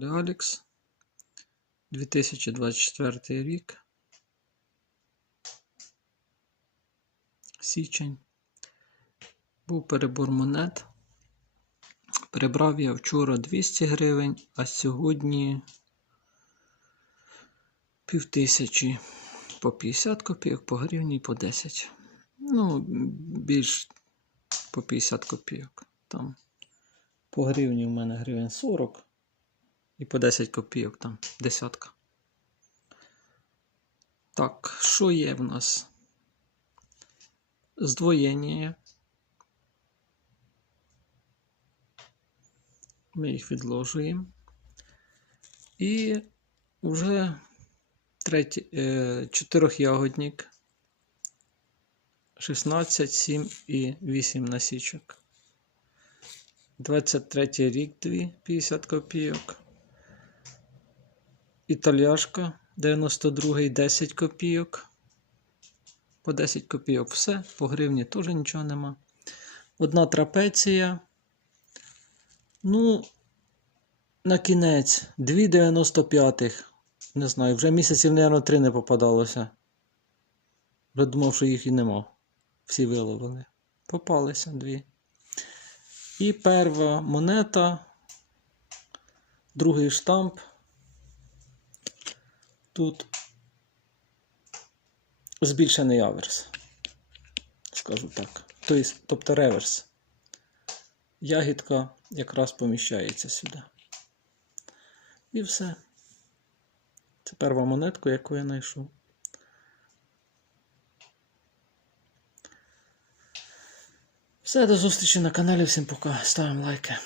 Алекс. 2024 рік. Січень. Був перебор монет. Прибрав я вчора 200 гривень, а сьогодні півтисячі по 50 копійок, по гривні по 10. Ну, більш по 50 копійок. Там по гривні у мене гривень 40 і по 10 копійок там десятка. Так, що є в нас? Здвоєння. Ми їх відложуємо. І вже третій, е, чотирьохягодник. 16, 7 і 8 насічок. 23 рік 2, 50 копійок. Італіашка 92 10 копійок. По 10 копійок все, по гривні теж нічого нема. Одна трапеція. Ну, на кінець 2,95. Не знаю, вже місяців, мабуть, 3 не попадалося. Вже думав, що їх і нема. Всі виловили. Попалися дві. І перша монета. Другий штамп. Тут збільшений аверс. Скажу так. Тобто, тобто реверс. Ягідка якраз поміщається сюди. І все. Це перша монетка, яку я знайшов. Все, до зустрічі на каналі. Всім пока. Ставимо лайки.